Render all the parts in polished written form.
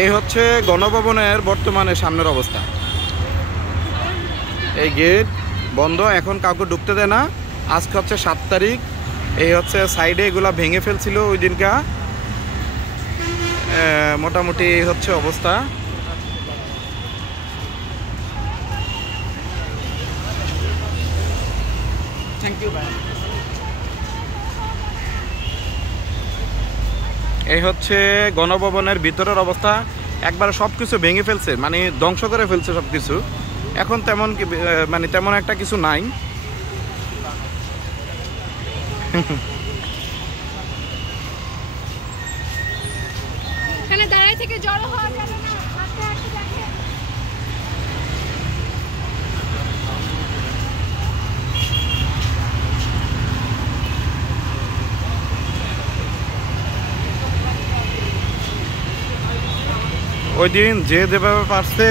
এই হচ্ছে গণভবনের বর্তমানে সামনের অবস্থা। এই গেট বন্ধ, এখন কাউকে ঢুকতে দেয় না। আজকে হচ্ছে 7 তারিখ। এই হচ্ছে সাইডে এগুলা ভেঙে ফেলছিল ওই দিনকা। মোটামুটি এই হচ্ছে অবস্থা। থ্যাংক ইউ ভাই। এই হচ্ছে গণভবনের ভিতরের অবস্থা। একবারে সব কিছু ভেঙে ফেলছে, মানে ধ্বংস করে ফেলছে সব কিছু। এখন তেমন মানে তেমন একটা কিছু নাই। এখানে দাঁড়াই থেকে জড়ো হওয়া যাবে না, হাঁটতে হাঁটতে দেখেন। ওই দিন যে যেভাবে পারছে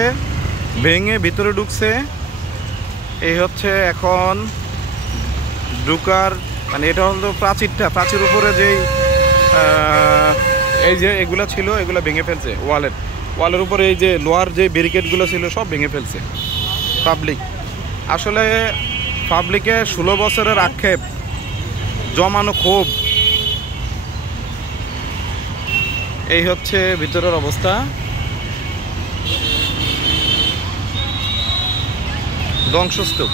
ভেঙে ভিতরে ঢুকছে। এই হচ্ছে এখন ঢুকার মানে এটা হলো প্রাচীরটা, প্রাচীর উপরে যেই এই যে এগুলা ছিল এগুলা ভেঙে ফেলছে। ওয়ালের উপরে এই যে লোহার যে ব্যারিকেডগুলো ছিল সব ভেঙে ফেলছে পাবলিক। আসলে পাবলিকের 16 বছরের আক্ষেপ জমানো ক্ষোভ। এই হচ্ছে ভিতরের অবস্থা। ধ্বংসস্তূপ।